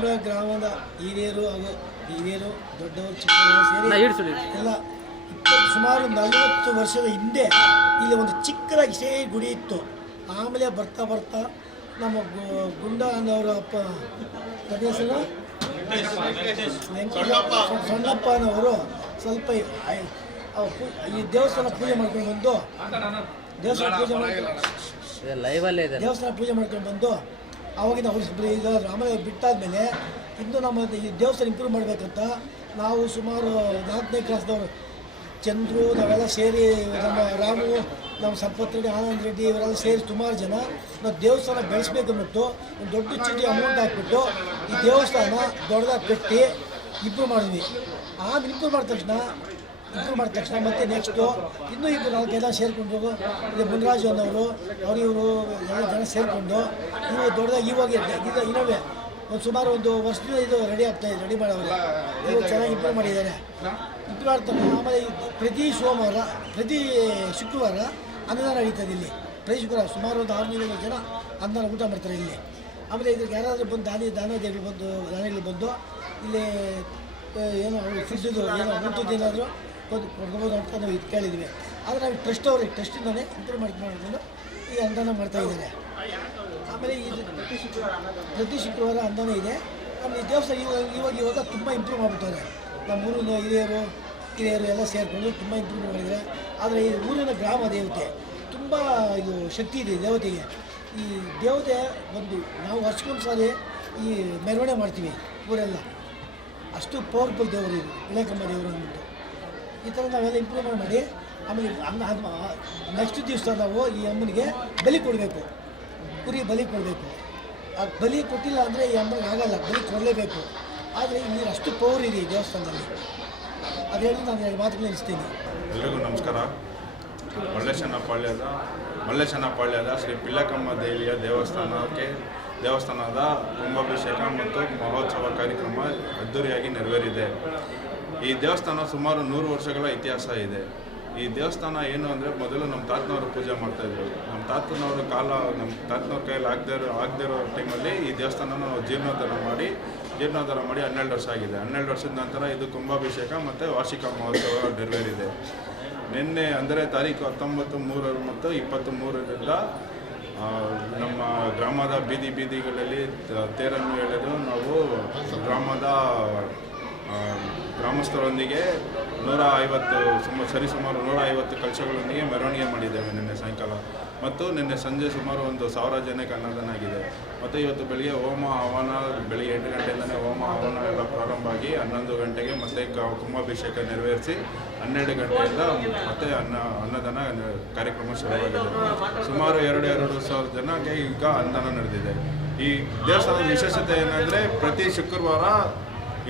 ಗ್ರಾಮದ ಹಿರಿಯರು ಹಾಗೂ ಹಿರಿಯರು ದೊಡ್ಡವರು ಚಿಕ್ಕವರು ಸೇರಿ ಎಲ್ಲ ಸುಮಾರು 40 ವರ್ಷದ ಹಿಂದೆ ಇಲ್ಲಿ ಒಂದು ಚಿಕ್ಕದಾಗಿ ಗುಡಿ ಇತ್ತು. ಆಮೇಲೆ ಬರ್ತಾ ಬರ್ತಾ ನಮ್ಮ ಗುಂಡ ಅನ್ನೋರ ಅಪ್ಪ ಸಣ್ಣಪ್ಪನವರು ಸ್ವಲ್ಪ ಈ ದೇವಸ್ಥಾನ ಪೂಜೆ ಮಾಡ್ಕೊಂಡು ಬಂದು ದೇವಸ್ಥಾನ ಪೂಜೆ ಮಾಡ್ಕೊಂಡು ಬಂದು ಆವಾಗಿನ ಅವ್ರು ಇದಾದ್ರು. ಆಮೇಲೆ ಬಿಟ್ಟಾದ್ಮೇಲೆ ಇಂದು ನಮ್ಮ ಈ ದೇವಸ್ಥಾನ ಇಂಪ್ರೂವ್ ಮಾಡಬೇಕಂತ ನಾವು ಸುಮಾರು 4ನೇ ಕ್ಲಾಸ್ದವರು ಚಂದ್ರು ನಾವೆಲ್ಲ ಸೇರಿ ನಮ್ಮ ರಾಮು ನಮ್ಮ ಸಂಪತ್ ರೆಡ್ಡಿ ಆನಂದ್ ರೆಡ್ಡಿ ಇವರೆಲ್ಲ ಸೇರಿ ಸುಮಾರು ಜನ ನಾವು ದೇವಸ್ಥಾನ ಬೆಳೆಸ್ಬೇಕನ್ಬಿಟ್ಟು ಒಂದು ದೊಡ್ಡ ಚೀಟಿ ಅಮೌಂಟ್ ಹಾಕ್ಬಿಟ್ಟು ಈ ದೇವಸ್ಥಾನ ದೊಡ್ಡದಾಗಿ ಕಟ್ಟಿ ಇಂಪ್ರೂವ್ ಮಾಡಿದ್ವಿ. ಆಮೇಲೆ ಇಂಪ್ರೂವ್ ಮಾಡಿದ ತಕ್ಷಣ ಮತ್ತೆ ನೆಕ್ಸ್ಟು ಇನ್ನೂ ಇಬ್ಬರು 4 ಜನ ಸೇರಿಕೊಂಡು ಇದು ಮುನ್ರಾಜು ಅನ್ನೋರು ಇವರು ಎಲ್ಲ ಜನ ಸೇರಿಕೊಂಡು ಇವು ದೊಡ್ಡದಾಗಿ ಇವಾಗ ಇನ್ನವೇ ಒಂದು ಸುಮಾರು ಒಂದು ವರ್ಷದಿಂದ ಇದು ರೆಡಿ ಮಾಡೋರು ಇವರು ಚೆನ್ನಾಗಿ ಇಂಪ್ರೂವ್ ಮಾಡಿದ್ದಾರೆ. ಇಂಪ್ರೂವ್ ಮಾಡ್ತಾರೆ. ಆಮೇಲೆ ಪ್ರತಿ ಶುಕ್ರವಾರ ಅನ್ನದಾನ ನಡೀತದೆ ಇಲ್ಲಿ. ಪ್ರತಿ ಶುಕ್ರವಾರ ಸುಮಾರು ಒಂದು 600 ಜನ ಅನ್ನದಾನ ಊಟ ಮಾಡ್ತಾರೆ ಇಲ್ಲಿ. ಆಮೇಲೆ ಇದಕ್ಕೆ ಯಾರಾದರೂ ಬಂದು ದಾನಿಗಳು ಬಂದು ಇಲ್ಲಿ ಏನೋ ಫುಡ್ದು ಏನೋ ಊಟದ್ದು ಏನಾದರೂ ಕೊಡ್ಬೋದು ಅಂತ ನಾವು ಇದು ಕೇಳಿದ್ವಿ. ಆದರೆ ನಾವು ಟ್ರಸ್ಟಿಂದಲೇ ಇಂಪ್ರೂವ್ ಮಾಡ್ಕೊಂಡು ಈ ಅನ್ನದಾನ ಮಾಡ್ತಾಯಿದ್ದಾರೆ. ಆಮೇಲೆ ಇದು ಪ್ರತಿ ಶುಕ್ರವಾರ ಅನ್ನದಾನ ಇದೆ. ಆಮೇಲೆ ಈ ದೇವಸ್ಥಾನ ಇವಾಗ ತುಂಬ ಇಂಪ್ರೂವ್ ಮಾಡ್ಬಿಡ್ತಾರೆ. ನಮ್ಮ ಊರಿನ ಹಿರಿಯರು ಎಲ್ಲ ಸೇರಿಕೊಂಡು ತುಂಬ ಇಂಪ್ರೂವ್ ಮಾಡಿದ್ದಾರೆ. ಆದರೆ ಈ ಊರಿನ ಗ್ರಾಮ ದೇವತೆ ತುಂಬ ಇದು ಶಕ್ತಿ ಇದೆ ದೇವತೆಗೆ. ಈ ದೇವತೆ ಒಂದು ನಾವು ವರ್ಷಕ್ಕೊಂದು ಸಾರಿ ಈ ಮೆರವಣಿಗೆ ಮಾಡ್ತೀವಿ ಊರೆಲ್ಲ. ಅಷ್ಟು ಪವರ್ಫುಲ್ ದೇವರು ಇದು ಇಳೆಕಮ್ಮ ದೇವರು ಅಂದ್ಬಿಟ್ಟು ಈ ಥರ ನಾವೆಲ್ಲ ಇಂಪ್ರೂವ್ ಮಾಡಿ ಆಮೇಲೆ ನೆಕ್ಸ್ಟ್ ದಿವಸ ನಾವು ಈ ಅಮ್ಮನಿಗೆ ಬಲಿ ಕೊಡಬೇಕು. ಕುರಿ ಬಲಿ ಕೊಡಬೇಕು. ಆ ಬಲಿ ಕೊಟ್ಟಿಲ್ಲ ಅಂದರೆ ಈ ಅಮ್ಮನಿಗೆ ಆಗಲ್ಲ, ಬಲಿ ಕೊಡಲೇಬೇಕು. ಆದರೆ ಇಲ್ಲಿ ಅಷ್ಟು ಪವರ್ ಇದೆ ಈ ದೇವಸ್ಥಾನದಲ್ಲಿ. ಅದು ಹೇಳಿ ನಾನು 2 ಮಾತುಗಳು ನಿಲ್ಲಿಸ್ತೀನಿ. ಎಲ್ರಿಗೂ ನಮಸ್ಕಾರ. ಮಲ್ಲೇಶನಪಾಳ್ಯದ ಶ್ರೀ ಪಿಳ್ಳಕಮ್ಮ ದೇವಿಯ ದೇವಸ್ಥಾನದ ಕುಂಭಾಭಿಷೇಕ ಮತ್ತು ಮಹೋತ್ಸವ ಕಾರ್ಯಕ್ರಮ ಅದ್ದೂರಿಯಾಗಿ ನೆರವೇರಿದೆ. ಈ ದೇವಸ್ಥಾನ ಸುಮಾರು 100 ವರ್ಷಗಳ ಇತಿಹಾಸ ಇದೆ. ಈ ದೇವಸ್ಥಾನ ಏನು ಅಂದರೆ ಮೊದಲು ನಮ್ಮ ತಾತನವರು ಪೂಜೆ ಮಾಡ್ತಾಯಿದ್ರು. ನಮ್ಮ ತಾತನವ್ರ ಕೈಯಲ್ಲಿ ಆಗದೇ ಇರೋ ಟೈಮಲ್ಲಿ ಈ ದೇವಸ್ಥಾನ ನಾವು ಜೀರ್ಣೋದ್ಧಾರ ಮಾಡಿ 12 ವರ್ಷ ಆಗಿದೆ. 12 ವರ್ಷದ ನಂತರ ಇದು ಕುಂಭಾಭಿಷೇಕ ಮತ್ತು ವಾರ್ಷಿಕ ಮಹೋತ್ಸವ ನೆರವೇರಿದೆ. ನಿನ್ನೆ ಅಂದರೆ ತಾರೀಕು 19, 3 ಮತ್ತು 23ರಿಂದ ನಮ್ಮ ಗ್ರಾಮದ ಬೀದಿಗಳಲ್ಲಿ ತೇರನ್ನು ಎಳೆದು ನಾವು ಗ್ರಾಮಸ್ಥರೊಂದಿಗೆ 150 ಕಲಶಗಳೊಂದಿಗೆ ಮೆರವಣಿಗೆ ಮಾಡಿದ್ದೇವೆ ನಿನ್ನೆ ಸಾಯಂಕಾಲ. ಮತ್ತು ನಿನ್ನೆ ಸಂಜೆ ಸುಮಾರು 1000 ಜನಕ್ಕೆ ಅನ್ನದಾನ ಆಗಿದೆ. ಮತ್ತು ಇವತ್ತು ಬೆಳಿಗ್ಗೆ ಹೋಮ ಹವನ ಬೆಳಿಗ್ಗೆ 8 ಗಂಟೆಯಿಂದಲೇ ಹೋಮ ಹವನ ಎಲ್ಲ ಪ್ರಾರಂಭ ಆಗಿ 11 ಗಂಟೆಗೆ ಮತ್ತೆ ಕುಂಭಾಭಿಷೇಕ ನೆರವೇರಿಸಿ 12 ಗಂಟೆಯಿಂದ ಮತ್ತೆ ಅನ್ನದಾನ ಕಾರ್ಯಕ್ರಮ ಶುರುವಾಗಿದೆ. ಸುಮಾರು 2,500 ಜನಕ್ಕೆ ಈಗ ಅನ್ನದಾನ ನಡೆದಿದೆ. ಈ ದೇವಸ್ಥಾನದ ವಿಶೇಷತೆ ಏನಂದರೆ ಪ್ರತಿ ಶುಕ್ರವಾರ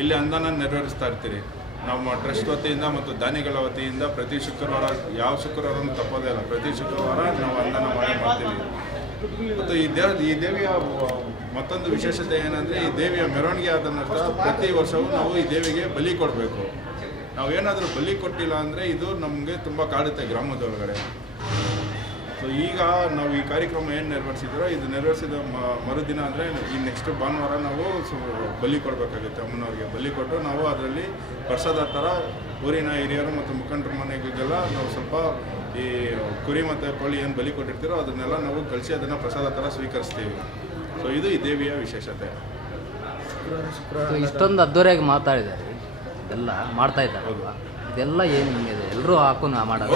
ಇಲ್ಲಿ ಅನ್ನದಾನ ನೆರವೇರಿಸ್ತಾ ಇರ್ತೀರಿ. ನಮ್ಮ ಟ್ರಸ್ಟ್ ವತಿಯಿಂದ ಮತ್ತು ದಾನಿಗಳ ವತಿಯಿಂದ ಪ್ರತಿ ಶುಕ್ರವಾರ ಯಾವ ಶುಕ್ರವಾರನೂ ತಪ್ಪೋದೇ ಇಲ್ಲ. ಪ್ರತಿ ಶುಕ್ರವಾರ ನಾವು ಅನ್ನದಾನ ಮಾಡ್ತೀವಿ. ಮತ್ತು ಈ ದೇವಿಯ ಮತ್ತೊಂದು ವಿಶೇಷತೆ ಏನಂದರೆ ಈ ದೇವಿಯ ಮೆರವಣಿಗೆ ಆದ ನಂತರ ಪ್ರತಿ ವರ್ಷವೂ ನಾವು ಈ ದೇವಿಗೆ ಬಲಿ ಕೊಡಬೇಕು. ನಾವೇನಾದರೂ ಬಲಿ ಕೊಟ್ಟಿಲ್ಲ ಅಂದರೆ ಇದು ನಮಗೆ ತುಂಬ ಕಾಡುತ್ತೆ ಗ್ರಾಮದೊಳಗಡೆ. ಸೊ ಈಗ ನಾವು ಈ ಕಾರ್ಯಕ್ರಮ ಏನು ನೆರವೇರಿಸಿದ್ರೋ ಇದು ನೆರವೇರಿಸಿದ ಮರುದಿನ ಅಂದರೆ ಈ ನೆಕ್ಸ್ಟ್ ಭಾನುವಾರ ನಾವು ಬಲಿ ಕೊಡಬೇಕಾಗುತ್ತೆ. ಅಮ್ಮನವ್ರಿಗೆ ಬಲಿ ಕೊಟ್ಟು ನಾವು ಅದರಲ್ಲಿ ಪ್ರಸಾದ ಥರ ಊರಿನ ಹಿರಿಯರು ಮತ್ತು ಮುಖಂಡರ ಮನೆಗಳಿಗೆಲ್ಲ ನಾವು ಸ್ವಲ್ಪ ಈ ಕುರಿ ಮತ್ತು ಕೋಳಿ ಏನು ಬಲಿ ಕೊಟ್ಟಿರ್ತೀರೋ ಅದನ್ನೆಲ್ಲ ನಾವು ಕಳಿಸಿ ಅದನ್ನು ಪ್ರಸಾದ ಥರ ಸ್ವೀಕರಿಸ್ತೀವಿ. ಸೊ ಇದು ಈ ದೇವಿಯ ವಿಶೇಷತೆ. ಇಷ್ಟೊಂದು ಅದ್ದೂರಿಯಾಗಿ ಮಾತಾಡಿದ್ದಾರೆ, ಇದೆಲ್ಲ ಮಾಡ್ತಾ ಇದ್ದಾರೆ. ಇದೆಲ್ಲ ಏನು ಹಿಂಗಿದೆ ಎಲ್ಲರೂ ಹಾಕೊಂಡು ಮಾಡೋದು.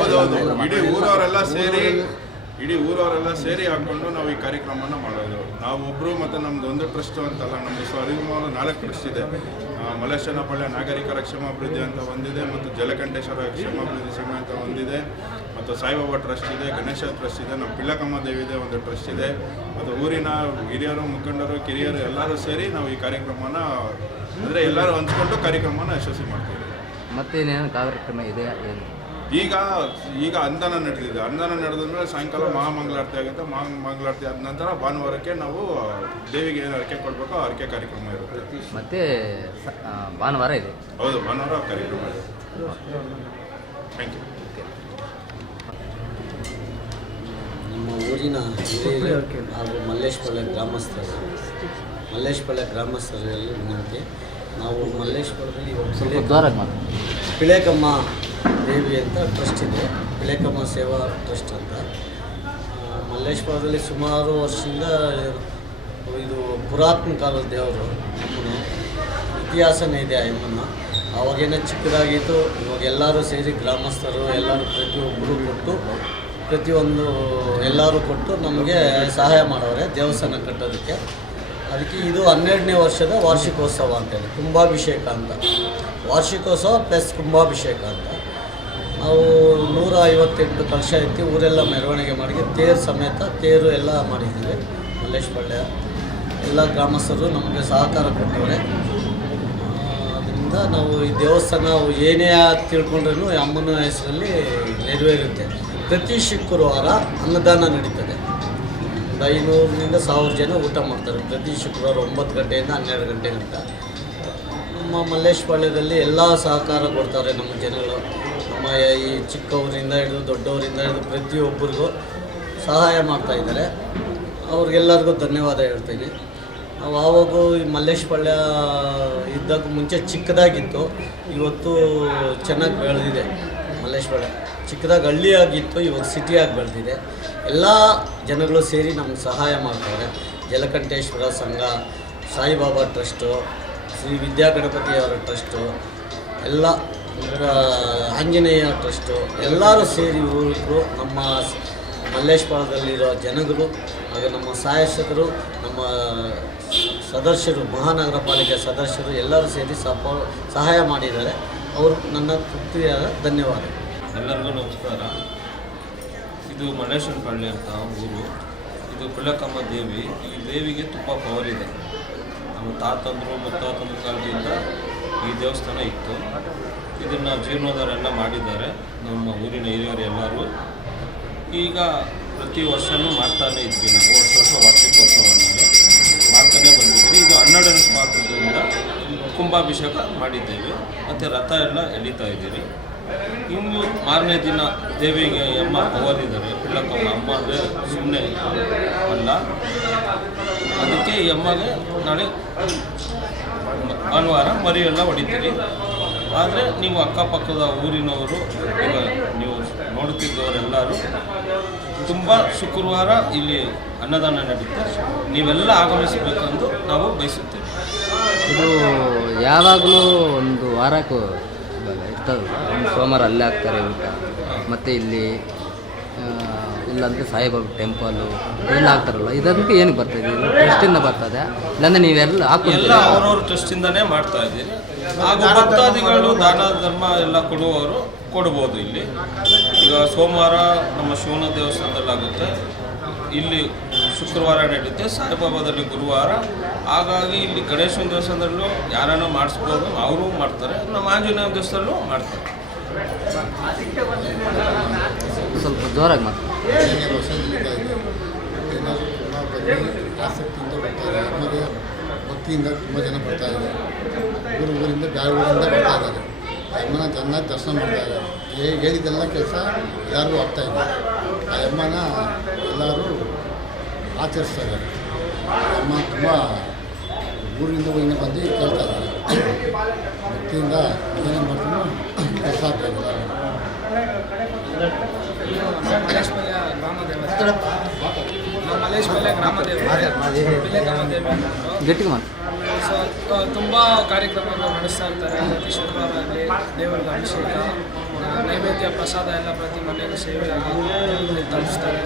ಇಡೀ ಊರವರೆಲ್ಲ ಸೇರಿ ಹಾಕ್ಕೊಂಡು ನಾವು ಈ ಕಾರ್ಯಕ್ರಮನ ಮಾಡೋದು. ನಾವು ಒಬ್ಬರು ಮತ್ತು ನಮ್ಮದು ಒಂದು ಟ್ರಸ್ಟ್ ಅಂತಲ್ಲ, ನಮ್ಮದು 4 ಟ್ರಸ್ಟ್ ಇದೆ. ಮಲ್ಲೇಶನಪಾಳ್ಯ ನಾಗರಿಕರ ಕ್ಷೇಮಾಭಿವೃದ್ಧಿ ಅಂತ ಒಂದಿದೆ, ಮತ್ತು ಜಲಕಂಠೇಶ್ವರ ಕ್ಷೇಮಾಭಿವೃದ್ಧಿ ಸಂಘ ಅಂತ ಒಂದಿದೆ, ಮತ್ತು ಸಾಯಿಬಾಬಾ ಟ್ರಸ್ಟ್ ಇದೆ, ಗಣೇಶ ಟ್ರಸ್ಟ್ ಇದೆ, ನಮ್ಮ ಪಿಳ್ಳಕಮ್ಮ ದೇವಿದೆ ಒಂದು ಟ್ರಸ್ಟ್ ಇದೆ. ಮತ್ತು ಊರಿನ ಹಿರಿಯರು ಮುಖಂಡರು ಕಿರಿಯರು ಎಲ್ಲರೂ ಸೇರಿ ನಾವು ಈ ಕಾರ್ಯಕ್ರಮನ ಅಂದರೆ ಎಲ್ಲರೂ ಹಂಚ್ಕೊಂಡು ಕಾರ್ಯಕ್ರಮನ ಯಶಸ್ವಿ ಮಾಡ್ತೀವಿ. ಮತ್ತೇನೇನು ಕಾರ್ಯಕ್ರಮ ಇದೆ? ಏನು ಈಗ ಅನ್ನದಾನ ನಡೆದಿದೆ. ಅನ್ನದಾನ ನಡೆದ್ಮೇಲೆ ಸಾಯಂಕಾಲ ಮಹಾಮಂಗಳಾರತಿ ಆಗುತ್ತೆ. ಮಹಾಮಂಗಳಾರತಿ ಆದ ನಂತರ ಭಾನುವಾರಕ್ಕೆ ನಾವು ದೇವಿಗೆ ಏನು ಅರ್ಕೆ ಕೊಡಬೇಕೋ ಅರ್ಕೆ ಕಾರ್ಯಕ್ರಮ ಇರುತ್ತೆ. ಮತ್ತೆ ಭಾನುವಾರ ಇದೆ. ಹೌದು, ಭಾನುವಾರ ಕಾರ್ಯಕ್ರಮ ಇದೆ. Thank you. ನಮ್ಮ ಊರಿನ ಹಿರಿಯರು ಹಾಗೂ ಮಲ್ಲೇಶಪಾಳ್ಯ ಗ್ರಾಮಸ್ಥರು ಮಲ್ಲೇಶ್ಪಾಳ್ಯ ಗ್ರಾಮಸ್ಥರಲ್ಲಿ ವಿನಂತಿ. ನಾವು ಮಲ್ಲೇಶ್ಪಾಳ್ಯದಲ್ಲಿ ಸ್ವಲ್ಪ ದ್ವಾರಕ್ಕೆ ಮಾತ್ರ ಪಿಳೇಕಮ್ಮ ದೇವಿ ಅಂತ ಟ್ರಸ್ಟ್ ಇದೆ, ಪಿಳೇಕಮ್ಮ ಸೇವಾ ಟ್ರಸ್ಟ್ ಅಂತ. ಮಲ್ಲೇಶ್ಪಾಳ್ಯದಲ್ಲಿ ಸುಮಾರು ವರ್ಷದಿಂದ ಇದು ಪುರಾತನ ಕಾಲದ ದೇವರು ಅಮ್ಮನು, ಇತಿಹಾಸನೇ ಇದೆ ಆ ಅಮ್ಮನ. ಅವಾಗೇನೋ ಚಿಕ್ಕದಾಗಿತ್ತು, ಇವಾಗ ಎಲ್ಲರೂ ಸೇರಿ ಗ್ರಾಮಸ್ಥರು ಎಲ್ಲರೂ ಪ್ರತಿಯೊಬ್ಬರು ಕೊಟ್ಟು ಪ್ರತಿಯೊಂದು ಎಲ್ಲರೂ ಕೊಟ್ಟು ನಮಗೆ ಸಹಾಯ ಮಾಡೋರೆ ದೇವಸ್ಥಾನ ಕಟ್ಟೋದಕ್ಕೆ. ಅದಕ್ಕೆ ಇದು 12ನೇ ವರ್ಷದ ವಾರ್ಷಿಕೋತ್ಸವ ಅಂತೇಳಿ, ಕುಂಭಾಭಿಷೇಕ ಅಂತ. ವಾರ್ಷಿಕೋತ್ಸವ ಪ್ಲಸ್ ಕುಂಭಾಭಿಷೇಕ ಅಂತ. ನಾವು 158 ಕಲಶ ಎತ್ತಿ ಊರೆಲ್ಲ ಮೆರವಣಿಗೆ ಮಾಡಿ ತೇರು ಸಮೇತ ತೇರು ಎಲ್ಲ ಮಾಡಿದ್ದೀವಿ. ಮಲ್ಲೇಶ್ಪಾಳ್ಯ ಎಲ್ಲ ಗ್ರಾಮಸ್ಥರು ನಮಗೆ ಸಹಕಾರ ಕೊಟ್ಟವ್ರೆ. ಅದರಿಂದ ನಾವು ಈ ದೇವಸ್ಥಾನ ಏನೇ ತಿಳ್ಕೊಂಡ್ರೂ ಅಮ್ಮನ ಹೆಸರಲ್ಲಿ ನೆರವೇರುತ್ತೆ. ಪ್ರತಿ ಶುಕ್ರವಾರ ಅನ್ನದಾನ ನಡೀತದೆ. 500ರಿಂದ 1000 ಜನ ಊಟ ಮಾಡ್ತಾರೆ ಪ್ರತಿ ಶುಕ್ರವಾರ 9 ಗಂಟೆಯಿಂದ 12 ಗಂಟೆ ಗಂಟ. ನಮ್ಮ ಮಲ್ಲೇಶ್ಪಾಳ್ಯದಲ್ಲಿ ಎಲ್ಲ ಸಹಕಾರ ಕೊಡ್ತಾರೆ ನಮ್ಮ ಜನಗಳು. ನಮ್ಮ ಈ ಚಿಕ್ಕವರಿಂದ ಹಿಡಿದು ದೊಡ್ಡವರಿಂದ ಹಿಡಿದು ಪ್ರತಿಯೊಬ್ಬರಿಗೂ ಸಹಾಯ ಮಾಡ್ತಾಯಿದ್ದಾರೆ. ಅವ್ರಿಗೆಲ್ಲರಿಗೂ ಧನ್ಯವಾದ ಹೇಳ್ತೀನಿ. ನಾವು ಆವಾಗೂ ಈ ಮಲ್ಲೇಶ್ಪಾಳ್ಯ ಇದ್ದಾಗ ಮುಂಚೆ ಚಿಕ್ಕದಾಗಿತ್ತು, ಇವತ್ತು ಚೆನ್ನಾಗಿ ಬೆಳೆದಿದೆ. ಮಲ್ಲೇಶ್ಪಾಳ್ಯ ಚಿಕ್ಕದಾಗಿ ಹಳ್ಳಿಯಾಗಿತ್ತು, ಇವಾಗ ಸಿಟಿಯಾಗಿ ಬೆಳೆದಿದೆ. ಎಲ್ಲ ಜನಗಳು ಸೇರಿ ನಮ್ಗೆ ಸಹಾಯ ಮಾಡ್ತಾರೆ. ಜಲಕಂಠೇಶ್ವರ ಸಂಘ, ಸಾಯಿಬಾಬಾ ಟ್ರಸ್ಟು, ಶ್ರೀ ವಿದ್ಯಾಗಣಪತಿಯವರ ಟ್ರಸ್ಟು, ಎಲ್ಲ ಆಂಜನೇಯ ಟ್ರಸ್ಟು, ಎಲ್ಲರೂ ಸೇರಿ ಊರು ನಮ್ಮ ಮಲ್ಲೇಶ್ಪಾಳ್ಯದಲ್ಲಿರೋ ಜನಗಳು ಹಾಗೂ ನಮ್ಮ ಶಾಸಕರು, ನಮ್ಮ ಸದಸ್ಯರು, ಮಹಾನಗರ ಪಾಲಿಕೆ ಸದಸ್ಯರು ಎಲ್ಲರೂ ಸೇರಿ ಸಹಾಯ ಮಾಡಿದ್ದಾರೆ. ಅವರು ನನ್ನ ತೃಪ್ತಿಯಾದ ಧನ್ಯವಾದ. ಎಲ್ಲರಿಗೂ ನಮಸ್ಕಾರ. ಇದು ಮಲ್ಲೇಶ್ವರಪಳ್ಳಿ ಅಂತ ಊರು. ಇದು ಪಿಳಕಮ್ಮ ದೇವಿ. ಈ ದೇವಿಗೆ ತುಂಬ ಪವರ್ ಇದೆ. ನಮ್ಮ ತಾತಂದರು ಮುತ್ತಾತಂದ್ರ ಕಾಲದಿಂದ ಈ ದೇವಸ್ಥಾನ ಇತ್ತು. ಇದನ್ನು ಜೀರ್ಣೋದ್ಧಾರ ಎಲ್ಲ ಮಾಡಿದ್ದಾರೆ ನಮ್ಮ ಊರಿನ ಹಿರಿಯರು ಎಲ್ಲರೂ. ಈಗ ಪ್ರತಿ ವರ್ಷವೂ ಮಾಡ್ತಾನೆ ಇದ್ವಿ. ನಾವು ವರ್ಷ ವಾರ್ಷಿಕೋತ್ಸವವನ್ನು ಮಾಡ್ತಾನೆ ಬಂದಿದ್ದೀವಿ. ಇದು 12ನೇ ಮಾಸದಿಂದ ಕುಂಭಾಭಿಷೇಕ ಮಾಡಿದ್ದೇವೆ ಮತ್ತು ರಥ ಎಲ್ಲ ಎಳಿತಾ ಇದ್ದೀವಿ. ಇನ್ನು ಮಾರನೇ ದಿನ ದೇವಿಗೆ ಅಮ್ಮ ಪವರಿದ್ದಾರೆ. ಪಿಳ್ಳಕಮ್ಮ ಅಮ್ಮ ಅಂದರೆ ಸುಮ್ಮನೆ ಅಲ್ಲ. ಅದಕ್ಕೆ ಈ ಅಮ್ಮಗೆ ನಾಳೆ ಭಾನುವಾರ ಮರಿ ಎಲ್ಲ ಹೊಡಿತೀರಿ. ಆದರೆ ನೀವು ಅಕ್ಕಪಕ್ಕದ ಊರಿನವರು, ಈಗ ನೀವು ನೋಡುತ್ತಿದ್ದವರೆಲ್ಲರೂ ತುಂಬ ಶುಕ್ರವಾರ ಇಲ್ಲಿ ಅನ್ನದಾನ ನಡೀತೆ. ನೀವೆಲ್ಲ ಆಗಮಿಸಬೇಕೆಂದು ನಾವು ಬಯಸುತ್ತೇವೆ. ಇದು ಯಾವಾಗಲೂ ಒಂದು ವಾರಕ್ಕೂ ಇರ್ತದಲ್ಲ, ಸೋಮವಾರ ಅಲ್ಲೇ ಹಾಕ್ತಾರೆ ಊಟ. ಮತ್ತು ಇಲ್ಲಿ ಇಲ್ಲಾಂದರೆ ಸಾಯಿಬಾಬಾ ಟೆಂಪಲು ಎಲ್ಲ ಹಾಕ್ತಾರಲ್ಲ, ಇದಕ್ಕೆ ಏನಕ್ಕೆ ಬರ್ತದೆ? ಇದು ಟ್ರಸ್ಟಿಂದ ಬರ್ತದೆ, ಇಲ್ಲಾಂದರೆ ನೀವೆಲ್ಲ ಎಲ್ಲ ಅವ್ರವ್ರ ಟ್ರಸ್ಟಿಂದನೇ ಮಾಡ್ತಾ ಇದ್ದೀರಿ. ಹಾಗೂ ಭಕ್ತಾದಿಗಳು ದಾನ ಧರ್ಮ ಎಲ್ಲ ಕೊಡುವವರು ಕೊಡ್ಬೋದು. ಇಲ್ಲಿ ಈಗ ಸೋಮವಾರ ನಮ್ಮ ಶಿವನ ದೇವಸ್ಥಾನದಲ್ಲಾಗುತ್ತೆ, ಇಲ್ಲಿ ಶುಕ್ರವಾರ ನಡೆಯುತ್ತೆ, ಸಾಯಿಬಾಬಾದಲ್ಲಿ ಗುರುವಾರ. ಹಾಗಾಗಿ ಇಲ್ಲಿ ಗಣೇಶನ ದೇವಸ್ಥಾನದಲ್ಲೂ ಯಾರನ್ನೋ ಮಾಡಿಸ್ಬೋದು, ಅವರು ಮಾಡ್ತಾರೆ. ನಮ್ಮ ಆಂಜನೇಯ ದೇವಸ್ಥಾನದಲ್ಲೂ ಮಾಡ್ತಾರೆ. ಸ್ವಲ್ಪ ಜೋರಾಗಿ ಮಾತ್ರ. ಆಸಕ್ತಿಯಿಂದ ಬರ್ತಾರೆ. ನಮಗೆ ಭಕ್ತಿಯಿಂದ ತುಂಬ ಜನ ಬರ್ತಾ ಇದ್ದಾರೆ. ಊರಿಂದ ಬೇರೆ ಊರಿಂದ ಬರ್ತಾ ಇದ್ದಾರೆ. ಅಮ್ಮನ ಚೆನ್ನಾಗಿ ದರ್ಶನ ಮಾಡ್ತಾ ಇದ್ದಾರೆ. ಹೇಳಿದ್ದೆಲ್ಲ ಕೆಲಸ ಎಲ್ಲರಿಗೂ ಆಗ್ತಾಯಿದೆ. ಆ ಅಮ್ಮನ ಎಲ್ಲರೂ ಆಚರಿಸ್ತಾ ಇದ್ದಾರೆ. ಅಮ್ಮ ತುಂಬ ಊರಿಂದ ಊರಿಂದ ಬಂದು ಕೇಳ್ತಾ ಇದ್ದಾರೆ. ಭಕ್ತಿಯಿಂದ ಏನೇನು ಮಾಡ್ತೀನೋ ಕೆಲಸ ಆಗ್ತಾಯಿದೆ. ಮಲ್ಲೇಶ್ಪಾಳ್ಯ ಗ್ರಾಮ ದೇವತೆ, ಮಲ್ಲೇಶ್ಪಾಳ್ಯ ಗ್ರಾಮ ದೇವತೆ ಪಿಳಕಮ್ಮ ದೇವಿ ಗಟ್ಟಿಗೆ ಮಾತ್ರ. ಸೊ ತುಂಬ ಕಾರ್ಯಕ್ರಮಗಳು ನಡೆಸ್ತಾ ಇರ್ತಾರೆ. ಪ್ರತಿ ಶುಕ್ರವಾರ ಆಗಲಿ ದೇವರಿಗೆ ಅಭಿಷೇಕ, ನೈವೇದ್ಯ ಪ್ರಸಾದ ಎಲ್ಲ ಪ್ರತಿ ಮನೆಗೂ ಸೇವೆಯಾಗಿ ತಲುಪಿಸ್ತಾರೆ.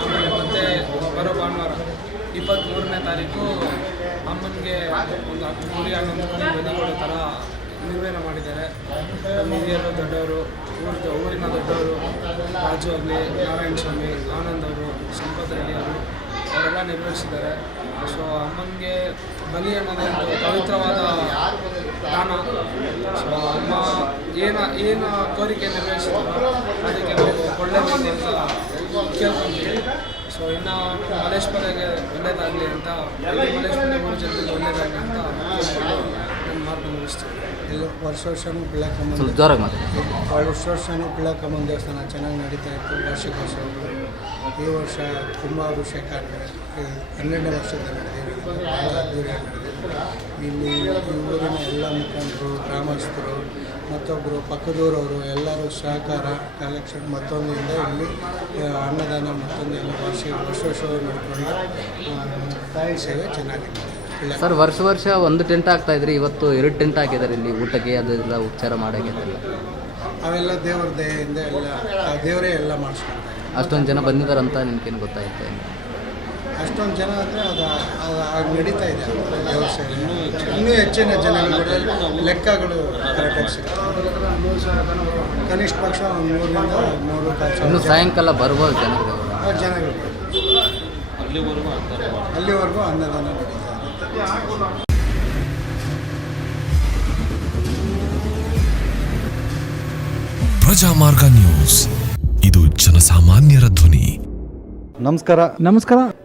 ಆಮೇಲೆ ಮತ್ತೆ ಬರೋ ಭಾನುವಾರ 23ನೇ ತಾರೀಕು ಅಮ್ಮನಿಗೆ ಒಂದು 10 ಕುರಿ ಅನ್ನೊಂದು ಕುರಿ ಬಲಿ ಕೊಡೋ ಥರ ನಿರ್ವಹಣೆ ಮಾಡಿದ್ದಾರೆ. ಹಿರಿಯರು, ದೊಡ್ಡವರು, ಊರಿನ ದೊಡ್ಡವರು, ರಾಜು ಆಗಲಿ, ನಾರಾಯಣ ಸ್ವಾಮಿ, ಆನಂದ್ ಅವರು, ಸಂಪತ್ ರೆಡ್ಡಿ ಅವರು ಅವರೆಲ್ಲ ನಿರ್ವಹಿಸಿದ್ದಾರೆ. ಸೊ ಅಮ್ಮನಿಗೆ ಬಲಿ ಅನ್ನೋದೊಂದು ಪವಿತ್ರವಾದ ದಾನ. ಸೊ ಅಮ್ಮ ಏನು ಕೋರಿಕೆ ನಿರ್ವಹಿಸಿದ್ರು ಅದಕ್ಕೆ ನಾವು ಒಳ್ಳೆಯದು ಅಂತ ಕೇಳ್ಕೊಂತೀವಿ. ಸೊ ಇನ್ನು ಮಲ್ಲೇಶ್ಪಾಳ್ಯಗೆ ಒಳ್ಳೆಯದಾಗಲಿ ಅಂತ, ಮಲ್ಲೇಶ್ಪಾಳ್ಯ ಊರು ಜನರಿಗೆ ಒಳ್ಳೆಯದಾಗಲಿ ಅಂತ ಕೇಳ್ಕೊಂಡು ನನ್ನ ಮಾತು ಮುಗಿಸ್ತೀನಿ. ಎಲ್ಲ ವರ್ಷನೂ ಪಿಳ್ಳಕಮ್ಮನ ಸ್ವಲ್ಪ ಜೋರಾಗಿ ಮಾತಾಡಿ. ವರ್ಷನೂ ಪಿಳ್ಳಕಮ್ಮನ ದೇವಸ್ಥಾನ ಚೆನ್ನಾಗಿ ನಡೀತಾ ಇತ್ತು. ವರ್ಷಕ್ಕೋಸ್ಕರ ಈ ವರ್ಷ ಕುಂಭಾಭಿಷೇಕ 12ನೇ ವರ್ಷದಲ್ಲಿ ನಡೆದಿದೆ. ಭಾಳ ಅದ್ದೂರಿಯಾಗಿ ನಡೆದಿದೆ. ಇಲ್ಲಿ ಈ ಊರಿನ ಎಲ್ಲ ಮುಖಂಡರು, ಗ್ರಾಮಸ್ಥರು, ಮತ್ತೊಬ್ಬರು ಪಕ್ಕದೂರವರು ಎಲ್ಲರೂ ಸಹಕಾರ ಕಲೆಕ್ಷನ್ ಮತ್ತೊಂದಿದೆ. ಇಲ್ಲಿ ಅನ್ನದಾನ ಮತ್ತೊಂದು ಎಲ್ಲ ವರ್ಷ ನೋಡಿಕೊಂಡು ತಾಯಿ ಸೇವೆ ಚೆನ್ನಾಗಿದೆ. ಸರ್ ವರ್ಷ ಒಂದು ಟೆಂಟ್ ಹಾಕ್ತಾಯಿದ್ರಿ, ಇವತ್ತು 2 ಟೆಂಟ್ ಹಾಕಿದ್ದಾರೆ ಇಲ್ಲಿ ಊಟಕ್ಕೆ ಅದೆಲ್ಲ ಉಪಚಾರ ಮಾಡೋಕ್ಕೆ. ಅವೆಲ್ಲ ದೇವ್ರ ದಯೆಯಿಂದ ಎಲ್ಲ ದೇವರೇ ಎಲ್ಲ ಮಾಡಿಸ್ಕೊಳ್ತಾರೆ. ಅಷ್ಟೊಂದು ಜನ ಬಂದಿದ್ದಾರಂತ ನಿಮ್ಗೇನು ಗೊತ್ತಾಯ್ತು? ಅಷ್ಟೊಂದು ಜನ ಅಂದರೆ ಅದು ನಡೀತಾ ಇದೆ ದೇವ್ರ ಸೇವೆ. ಇನ್ನೂ ಹೆಚ್ಚಿನ ಜನಗಳು ಲೆಕ್ಕಗಳು ಕರೆಕ್ಟಾಗಿ ಸಿಗ್ತವೆ. ಕನಿಷ್ಠ ಪಕ್ಷ ಒಂದು 3,000 ಇನ್ನು ಸಾಯಂಕಾಲ ಬರ್ಬೋದು ಜನಗಳು. ಅಲ್ಲಿವರೆಗೂ ಅನ್ನದಾನ ನಡೀತಾ ಇದೆ. ಪ್ರಜಾಮಾರ್ಗ ನ್ಯೂಸ್, ಇದು ಜನಸಾಮಾನ್ಯರ ಧ್ವನಿ. ನಮಸ್ಕಾರ.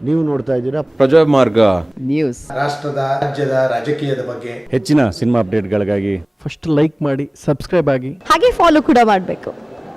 ನೀವು ನೋಡ್ತಾ ಇದ್ದೀರಾ ಪ್ರಜಾಮಾರ್ಗ ನ್ಯೂಸ್. ರಾಷ್ಟ್ರದ ರಾಜ್ಯದ ರಾಜಕೀಯದ ಬಗ್ಗೆ ಹೆಚ್ಚಿನ ಸಿನಿಮಾ ಅಪ್ಡೇಟ್ಗಳಿಗಾಗಿ ಫಸ್ಟ್ ಲೈಕ್ ಮಾಡಿ, ಸಬ್ಸ್ಕ್ರೈಬ್ ಆಗಿ, ಹಾಗೆ ಫಾಲೋ ಕೂಡ ಮಾಡಬೇಕು.